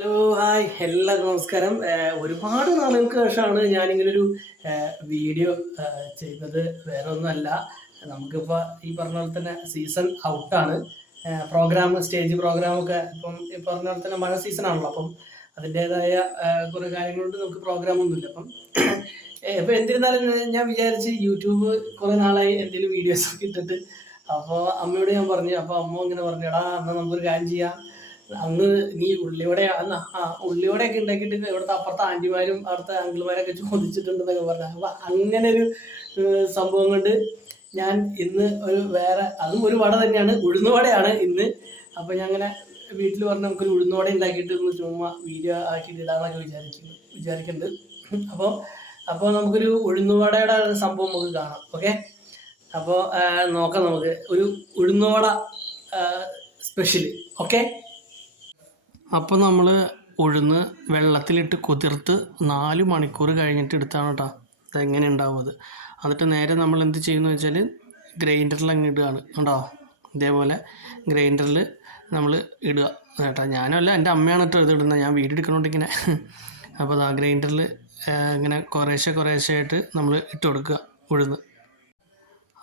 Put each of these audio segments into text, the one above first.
Hello hi എല്ലാവർക്കും നമസ്കാരം. ഒരുപാട് നാളുകൾക്ക് ശേഷമാണ് ഞാനിങ്ങനൊരു വീഡിയോ ചെയ്യുന്നത്. വേറെ ഒന്നുമല്ല, നമുക്കിപ്പോൾ ഈ പറഞ്ഞ പോലെ തന്നെ സീസൺ ഔട്ടാണ്. സ്റ്റേജ് പ്രോഗ്രാമൊക്കെ ഇപ്പം ഈ പറഞ്ഞ പോലെ തന്നെ മഴ സീസണാണല്ലോ. അപ്പം അതിൻ്റേതായ കുറേ കാര്യങ്ങളുണ്ട്. നമുക്ക് പ്രോഗ്രാമൊന്നുമില്ല. അപ്പം ഇപ്പം എന്നിരുന്നാലും ഞാൻ വിചാരിച്ച് യൂട്യൂബ് കുറേ നാളായി എന്തെങ്കിലും വീഡിയോസൊക്കെ ഇട്ടിട്ട്. അപ്പോൾ അമ്മയോട് ഞാൻ പറഞ്ഞു. അപ്പോൾ അമ്മ ഇങ്ങനെ പറഞ്ഞു, എടാ എന്നാൽ നമുക്കൊരു കാര്യം ചെയ്യാം. അന്ന് നീ ഉള്ളിവടയൊക്കെ ഉണ്ടാക്കിയിട്ട് ഇവിടുത്തെ അപ്പുറത്തെ ആന്റിമാരും അവിടുത്തെ അങ്കിൾമാരൊക്കെ ചോദിച്ചിട്ടുണ്ടെന്നൊക്കെ പറഞ്ഞു. അപ്പൊ അങ്ങനെ ഒരു സംഭവം കൊണ്ട് ഞാൻ ഇന്ന് അതും ഒരു വട തന്നെയാണ്, ഉഴുന്നുവടയാണ് ഇന്ന്. അപ്പൊ ഞാൻ അങ്ങനെ വീട്ടിൽ പറഞ്ഞ് നമുക്കൊരു ഉഴുന്നുവട ഉണ്ടാക്കിയിട്ട് ഒന്ന് ചുമ്മാ വീഡിയോ ആക്കിയിട്ട് ഇടാന്നൊക്കെ വിചാരിക്കുന്നുണ്ട്. അപ്പോൾ നമുക്കൊരു ഉഴുന്നുവടയുടെ സംഭവം നമുക്ക് കാണാം. ഓക്കെ, അപ്പോൾ നോക്കാം. നമുക്ക് ഒരു ഉഴുന്നുവട സ്പെഷ്യൽ. ഓക്കെ, അപ്പോൾ നമ്മൾ ഉഴുന്ന് വെള്ളത്തിലിട്ട് കുതിർത്ത് 4 മണിക്കൂർ കഴിഞ്ഞിട്ട് എടുത്താണ് കേട്ടോ അതെങ്ങനെ ഉണ്ടാവുന്നത്. എന്നിട്ട് നേരെ നമ്മൾ എന്ത് ചെയ്യുന്നു വെച്ചാൽ ഗ്രൈൻഡറിൽ അങ്ങ് ഇടുകയാണ് കേട്ടോ. ഇതേപോലെ ഗ്രൈൻഡറിൽ നമ്മൾ ഇടുക കേട്ടോ. ഞാനല്ല, എൻ്റെ അമ്മയാണ് കേട്ടോ ഇടുന്നത്. ഞാൻ വീഡിയോ എടുക്കണോണ്ട് ഇങ്ങനെ. അപ്പോൾ ആ ഗ്രൈൻഡറിൽ ഇങ്ങനെ കുറേശ്ശെ ആയിട്ട് നമ്മൾ ഇട്ട് കൊടുക്കുക ഉഴുന്ന്.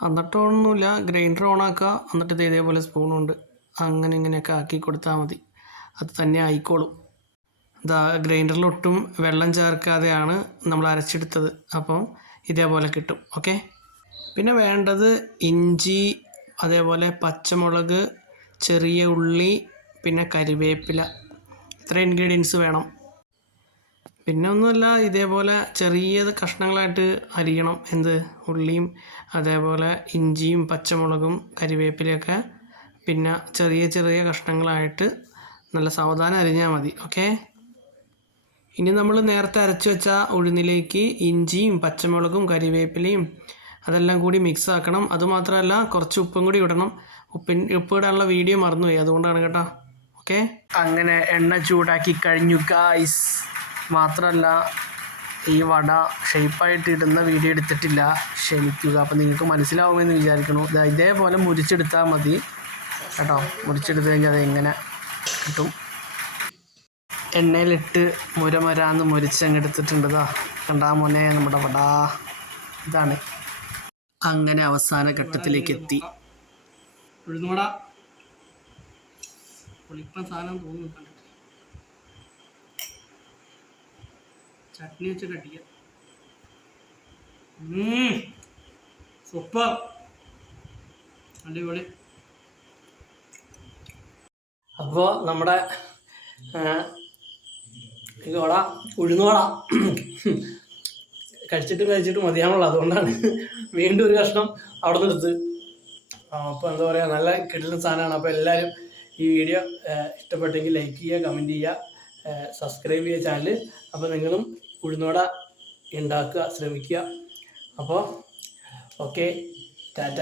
എന്നിട്ടൊന്നുമില്ല, ഗ്രൈൻഡർ ഓണാക്കുക. എന്നിട്ട് ഇതേപോലെ സ്പൂൺ കൊണ്ട് അങ്ങനെ ഇങ്ങനെയൊക്കെ ആക്കി കൊടുത്താൽ മതി, അത് തന്നെ ആയിക്കോളും. ഗ്രൈൻഡറിൽ ഒട്ടും വെള്ളം ചേർക്കാതെയാണ് നമ്മൾ അരച്ചെടുത്തത്. അപ്പം ഇതേപോലെ കിട്ടും. ഓക്കെ, പിന്നെ വേണ്ടത് ഇഞ്ചി, അതേപോലെ പച്ചമുളക്, ചെറിയ ഉള്ളി, പിന്നെ കരിവേപ്പില. ഇത്ര ഇൻഗ്രീഡിയൻസ് വേണം. പിന്നെ ഒന്നുമല്ല, ഇതേപോലെ ചെറിയ കഷ്ണങ്ങളായിട്ട് അരിയണം. ഉള്ളിയും അതേപോലെ ഇഞ്ചിയും പച്ചമുളകും കരിവേപ്പിലയൊക്കെ പിന്നെ ചെറിയ കഷ്ണങ്ങളായിട്ട് നല്ല സാവധാനം അരിഞ്ഞാൽ മതി. ഓക്കെ, ഇനി നമ്മൾ നേരത്തെ അരച്ച് വെച്ച ഉഴുന്നിലേക്ക് ഇഞ്ചിയും പച്ചമുളകും കരിവേപ്പിലയും അതെല്ലാം കൂടി മിക്സ് ആക്കണം. അതുമാത്രമല്ല, കുറച്ച് ഉപ്പും കൂടി ഇടണം. ഉപ്പ് ഇടാനുള്ള വീഡിയോ മറന്നുപോയി, അതുകൊണ്ടാണ് കേട്ടോ. ഓക്കെ, അങ്ങനെ എണ്ണ ചൂടാക്കി കഴിഞ്ഞു ഗായ്സ്. മാത്രമല്ല, ഈ വട ഷേപ്പായിട്ട് ഇടുന്ന വീഡിയോ എടുത്തിട്ടില്ല, ക്ഷമിക്കുക. അപ്പം നിങ്ങൾക്ക് മനസ്സിലാവുമെന്ന് വിചാരിക്കണു. ഇതേപോലെ മുരിച്ചെടുത്താൽ മതി കേട്ടോ. മുരിച്ചെടുത്ത് കഴിഞ്ഞാൽ അത് എങ്ങനെ കിട്ടും. എണ്ണയിലിട്ട് മുരമരാന്ന് മുരിച്ചങ്ങെടുത്തിട്ടുണ്ട്. കണ്ടാ മോനെ, നമ്മുടെ വട ഇതാണ്. അങ്ങനെ അവസാന ഘട്ടത്തിലേക്ക് എത്തി. ഉഴുന്നുവട പൊളിപ്പൻ സാധനം തോന്നുന്നു. ചട്നി വെച്ച് കട്ടിക്കുക. സൂപ്പർ, അടിപൊളി. അപ്പോൾ നമ്മുടെ ഉഴുന്നുവട കഴിച്ചിട്ട് മതിയാണല്ലോ. അതുകൊണ്ടാണ് വീണ്ടും ഒരു കഷ്ണം അവിടെ നിന്ന് എടുത്ത്. അപ്പോൾ എന്താ പറയുക, നല്ല കിട്ടുന്ന സാധനമാണ്. അപ്പോൾ എല്ലാവരും ഈ വീഡിയോ ഇഷ്ടപ്പെട്ടെങ്കിൽ ലൈക്ക് ചെയ്യുക, കമൻറ്റ് ചെയ്യുക, സബ്സ്ക്രൈബ് ചെയ്യുക ചാനൽ. അപ്പോൾ നിങ്ങളും ഉഴുന്നുവട ഉണ്ടാക്കുക ശ്രമിക്കുക. അപ്പോൾ ഓക്കെ, ടാറ്റ.